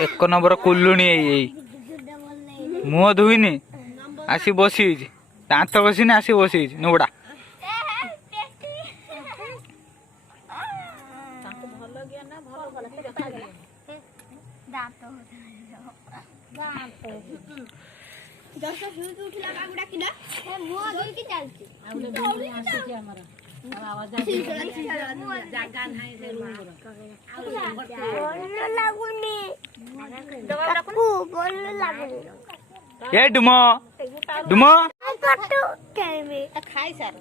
एक नंबर कुलुणी मुह धुईनी आसी बसी दांत घसीनी आसी बसी नुगड़ा ये डुमो डुमो खाई सर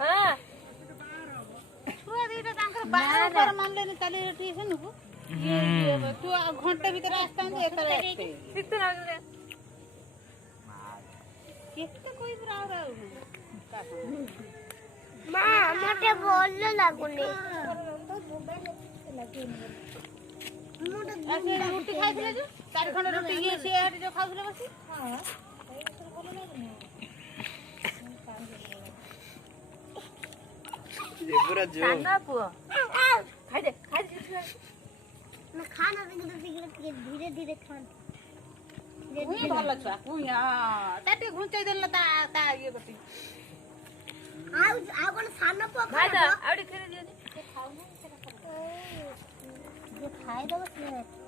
हाँ छुआ दीटा तांकर बाहर पर मान लेनी काली ट्यूशन को ये तू घंटे भीतर आस्ता है एतरे आस्ते कितने लागले केते कोई ब्राव राव मां मते बोल लागुनी ऐसे रोटी खाइले जो चार खंड रोटी ये से हट जो खाउले बसी हां ये पूरा जो खाना पुआ खाइ दे मैं खाना देंगे धीरे धीरे खान उही भल छुआ उही हां ताटे घुंचाई देला ता ता ये करती आ कोन सानो पो भाई दा आउडी खेले दियो खाऊ ना जो खाए दो